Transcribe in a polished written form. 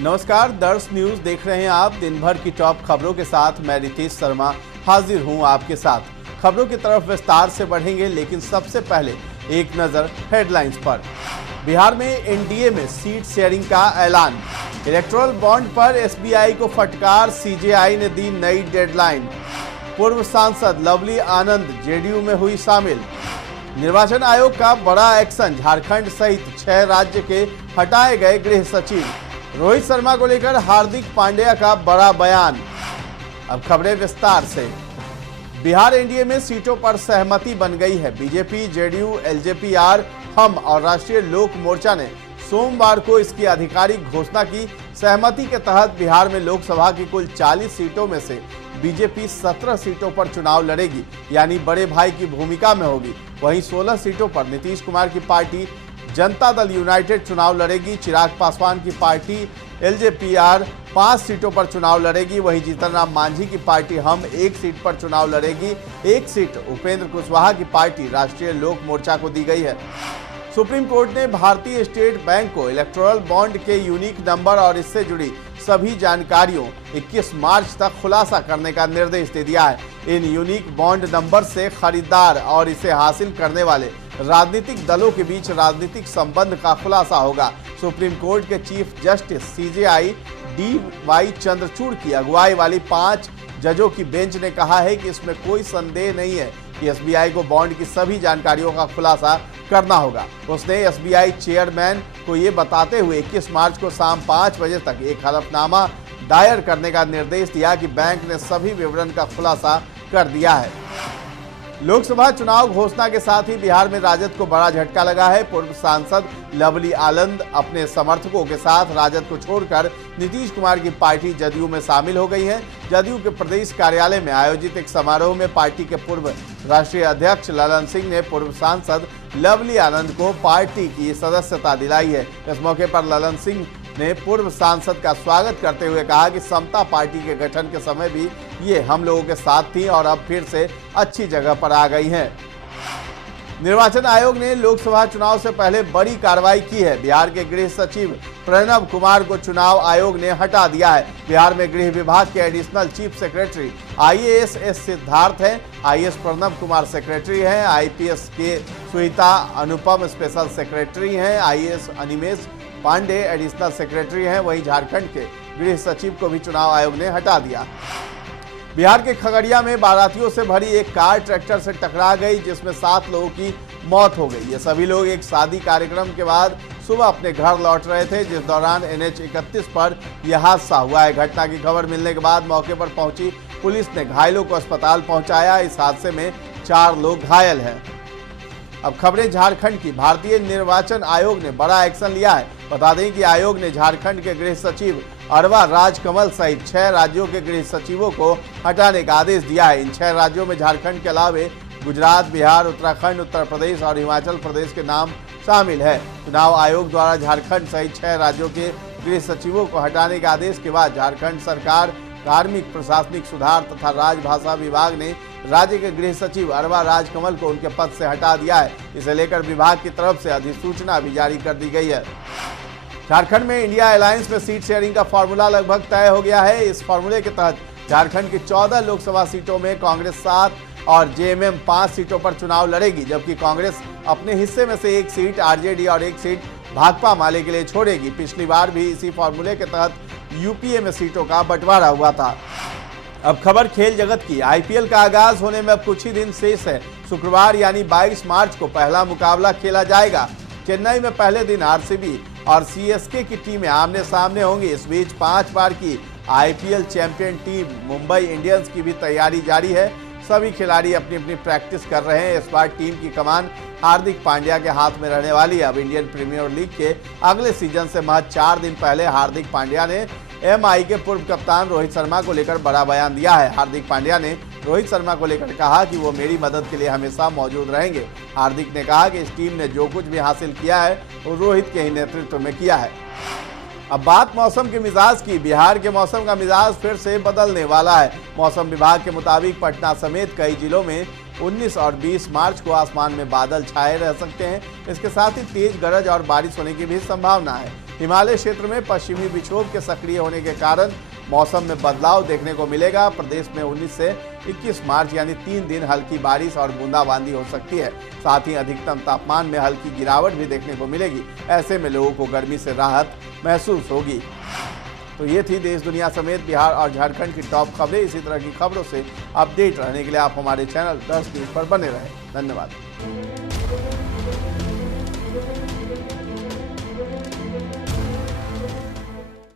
नमस्कार, दर्श न्यूज देख रहे हैं आप। दिन भर की टॉप खबरों के साथ मैं रितेश शर्मा हाजिर हूं आपके साथ। खबरों की तरफ विस्तार से बढ़ेंगे, लेकिन सबसे पहले एक नजर हेडलाइंस पर। बिहार में एनडीए में सीट शेयरिंग का ऐलान। इलेक्टोरल बॉन्ड पर एसबीआई को फटकार, सीजेआई ने दी नई डेडलाइन। पूर्व सांसद लवली आनंद जेडीयू में हुई शामिल। निर्वाचन आयोग का बड़ा एक्शन, झारखंड सहित 6 राज्य के हटाए गए गृह सचिव। रोहित शर्मा को लेकर हार्दिक पांड्या का बड़ा बयान। अब खबरें विस्तार से। बिहार एनडीए में सीटों पर सहमति बन गई है। बीजेपी, जेडीयू, एलजेपी-आर, हम और राष्ट्रीय लोक मोर्चा ने सोमवार को इसकी आधिकारिक घोषणा की। सहमति के तहत बिहार में लोकसभा की कुल 40 सीटों में से बीजेपी 17 सीटों पर चुनाव लड़ेगी, यानी बड़े भाई की भूमिका में होगी। वहीं 16 सीटों पर नीतीश कुमार की पार्टी जनता दल यूनाइटेड चुनाव लड़ेगी। चिराग पासवान की पार्टी एलजेपी-आर 5 सीटों पर चुनाव लड़ेगी। वहीं जीतन राम मांझी की पार्टी हम 1 सीट पर चुनाव लड़ेगी। 1 सीट उपेंद्र कुशवाहा की पार्टी राष्ट्रीय लोक मोर्चा को दी गई है। सुप्रीम कोर्ट ने भारतीय स्टेट बैंक को इलेक्टोरल बॉन्ड के यूनिक नंबर और इससे जुड़ी सभी जानकारियों 21 मार्च तक खुलासा करने का निर्देश दे दिया है। इन यूनिक बॉन्ड नंबर से खरीदार और इसे हासिल करने वाले राजनीतिक दलों के बीच राजनीतिक संबंध का खुलासा होगा। सुप्रीम कोर्ट के chief justice CJI D.Y.. Chandrachud की अगुवाई वाली 5 जजों की बेंच ने कहा है कि इसमें कोई संदेह नहीं है कि एसबीआई को बॉन्ड की सभी जानकारियों का खुलासा करना होगा। उसने एसबीआई चेयरमैन को ये बताते हुए 21 मार्च को शाम 5 बजे तक एक हलफनामा दायर करने का निर्देश दिया कि बैंक ने सभी विवरण का खुलासा कर दिया है। लोकसभा चुनाव घोषणा के साथ ही बिहार में राजद को बड़ा झटका लगा है। पूर्व सांसद लवली आनंद अपने समर्थकों के साथ राजद को छोड़कर नीतीश कुमार की पार्टी जदयू में शामिल हो गई हैं। जदयू के प्रदेश कार्यालय में आयोजित एक समारोह में पार्टी के पूर्व राष्ट्रीय अध्यक्ष ललन सिंह ने पूर्व सांसद लवली आनंद को पार्टी की सदस्यता दिलाई है। इस मौके पर ललन सिंह ने पूर्व सांसद का स्वागत करते हुए कहा कि समता पार्टी के गठन के समय भी ये हम लोगों के साथ थी और अब फिर से अच्छी जगह पर आ गई हैं। निर्वाचन आयोग ने लोकसभा चुनाव से पहले बड़ी कार्रवाई की है। बिहार के गृह सचिव प्रणव कुमार को चुनाव आयोग ने हटा दिया है। बिहार में गृह विभाग के additional chief secretary IAS S Siddharth हैं, आईएएस प्रणव कुमार सेक्रेटरी हैं, IPS K Suhita Anupam special secretary हैं, IAS Animesh Pandey additional secretary हैं। वहीं झारखंड के गृह सचिव को भी चुनाव आयोग ने हटा दिया। बिहार के खगड़िया में बारातियों से भरी एक कार ट्रैक्टर से टकरा गई, जिसमें 7 लोगों की मौत हो गई। ये सभी लोग एक शादी कार्यक्रम के बाद सुबह अपने घर लौट रहे थे, जिस दौरान NH 31 पर यह हादसा हुआ है। घटना की खबर मिलने के बाद मौके पर पहुंची पुलिस ने घायलों को अस्पताल पहुंचाया। इस हादसे में 4 लोग घायल हैं। अब खबरें झारखंड की। भारतीय निर्वाचन आयोग ने बड़ा एक्शन लिया है। बता दें कि आयोग ने झारखंड के गृह सचिव अरवा राजकमल सहित 6 राज्यों के गृह सचिवों को हटाने का आदेश दिया है। इन 6 राज्यों में झारखंड के अलावे गुजरात, बिहार, उत्तराखंड, उत्तर प्रदेश और हिमाचल प्रदेश के नाम शामिल है। चुनाव आयोग द्वारा झारखंड सहित 6 राज्यों के गृह सचिवों को हटाने के आदेश के बाद झारखंड सरकार, कार्मिक प्रशासनिक सुधार तथा राजभाषा विभाग ने राज्य के गृह सचिव अरवा राजकमल को उनके पद से हटा दिया है। इसे लेकर विभाग की तरफ से अधिसूचना भी जारी कर दी गई है। झारखंड में इंडिया अलायंस में सीट शेयरिंग का फॉर्मूला लगभग तय हो गया है। इस फॉर्मूले के तहत झारखंड की 14 लोकसभा सीटों में कांग्रेस 7 और जेएमएम 5 सीटों पर चुनाव लड़ेगी, जबकि कांग्रेस अपने हिस्से में से 1 सीट आरजेडी और 1 सीट भाकपा माले के लिए छोड़ेगी। पिछली बार भी इसी फॉर्मूले के तहत यूपीए में सीटों का बंटवारा हुआ था। अब खबर खेल जगत की। आईपीएल का आगाज होने में अब कुछ ही दिन शेष है। शुक्रवार यानी 22 मार्च को पहला मुकाबला खेला जाएगा। चेन्नई में पहले दिन आरसीबी और सीएसके की टीमें आमने सामने होंगी। इस बीच 5 बार की IPL champion team Mumbai Indians की भी तैयारी जारी है। सभी खिलाड़ी अपनी अपनी प्रैक्टिस कर रहे हैं। इस बार टीम की कमान हार्दिक पांड्या के हाथ में रहने वाली है। अब इंडियन प्रीमियर लीग के अगले सीजन से महज 4 दिन पहले हार्दिक पांड्या ने एमआई के पूर्व कप्तान रोहित शर्मा को लेकर बड़ा बयान दिया है। हार्दिक पांड्या ने रोहित शर्मा को लेकर कहा कि वो मेरी मदद के लिए हमेशा मौजूद रहेंगे। हार्दिक ने कहा कि इस टीम ने जो कुछ भी हासिल किया है वो रोहित के ही नेतृत्व में किया है। अब बात मौसम के मिजाज की। बिहार के मौसम का मिजाज फिर से बदलने वाला है। मौसम विभाग के मुताबिक पटना समेत कई जिलों में 19 और 20 मार्च को आसमान में बादल छाए रह सकते हैं। इसके साथ ही तेज गरज और बारिश होने की भी संभावना है। हिमालय क्षेत्र में पश्चिमी विक्षोभ के सक्रिय होने के कारण मौसम में बदलाव देखने को मिलेगा। प्रदेश में 19 से 21 मार्च यानी 3 दिन हल्की बारिश और बूंदाबांदी हो सकती है। साथ ही अधिकतम तापमान में हल्की गिरावट भी देखने को मिलेगी। ऐसे में लोगों को गर्मी से राहत महसूस होगी। तो ये थी देश दुनिया समेत बिहार और झारखंड की टॉप खबरें। इसी तरह की खबरों से अपडेट रहने के लिए आप हमारे चैनल 10 न्यूज़ पर बने रहें। धन्यवाद।